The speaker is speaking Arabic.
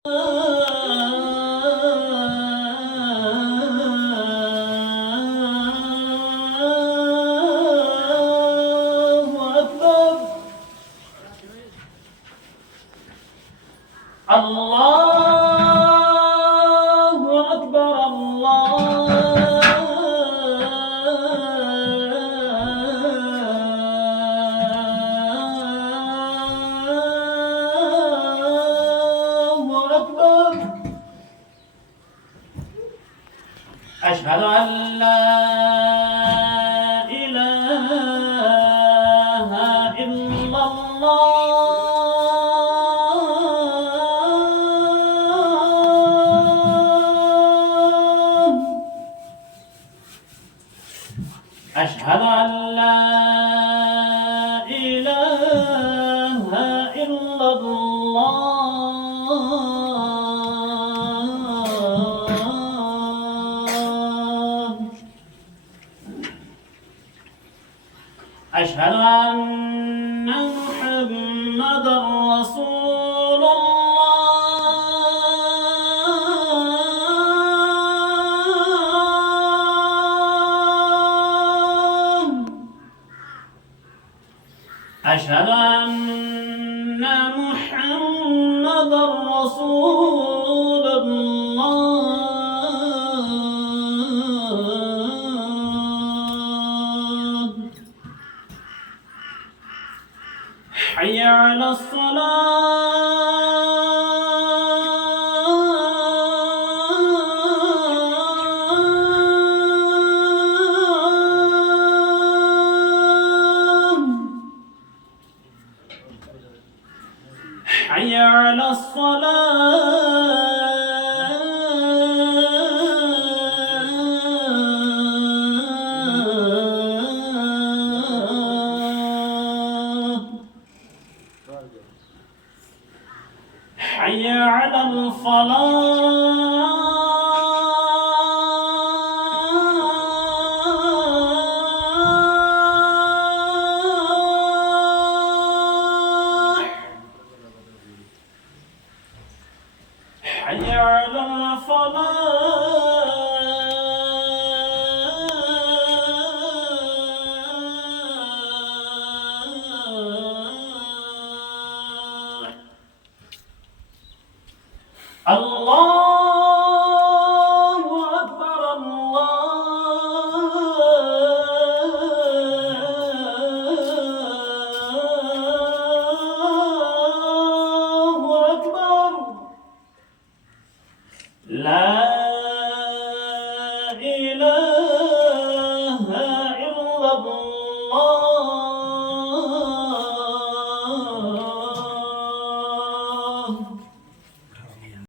الله أكبر الله أكبر. أشهد أن لا إله إلا الله. أشهد أن لا إله إلا الله. أشهد أن محمدًا رسول الله. أشهد أن محمدًا رسول الله. حي على الصلاة. حي على الصلاة. حي على الفلاح. حي على الفلاح. الله أكبر الله أكبر. لا إله إلا الله.